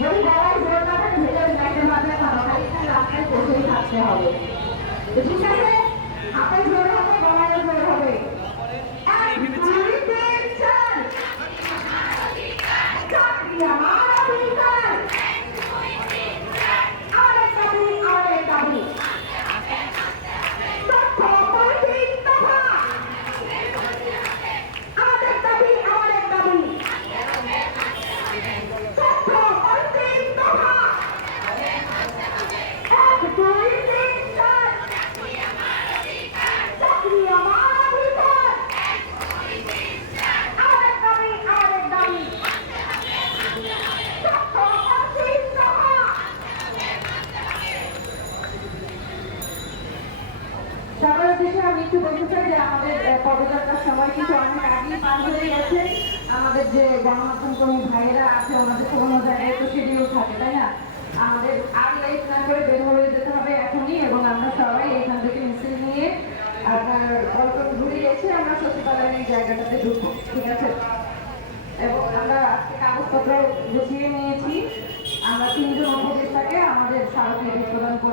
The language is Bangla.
যদি গলায় জোর না থাকে ভেতরে যাইতে পারবে না, খালি রাস্তায় বসেই থাকতে হবে। ঠিক আছে, হাতে জোর হবে, গলায় জোর হবে। এক দুই তিন চার, চাকরি আমার অধিকার, আমাদের দাবি আমাদের দাবি, তথ্য পলিটিক দফা, আমাদের দাবি আমাদের দাবি, তথ্য পলিটিক দফা, এক দুই তিন চার, চাকরি আমার অধিকার, আমাদের দাবি আমাদের দাবি, তথ্য পলিটিক দফা। সবার উদ্দেশ্যে আমি একটু বলতে চাই যে আমাদের পদযাত্রার সময় কিন্তু অনেক আগেই পার হয়ে গেছে। আমাদের যে গণমাধ্যম কর্মী ভাইয়েরা আছে ওনাদের কোনো জায়গায় তো শিডিউল থাকে, তাই না? আমাদের আর লেট না করে বের হয়ে যেতে হবে এখনই, এবং আমরা সবাই এখান থেকে মিছিল নিয়ে আপনার পল্টন ঘুরে এসে আমরা সচিবালয়ের এই জায়গাটাতে ঢুকবো, ঠিক আছে? এবং আমরা আজকে কাগজপত্র গুছিয়ে নিয়েছি। আমরা 3 জন উপদেষ্টাকে আমাদের স্মারকলিপি প্রদান করবো।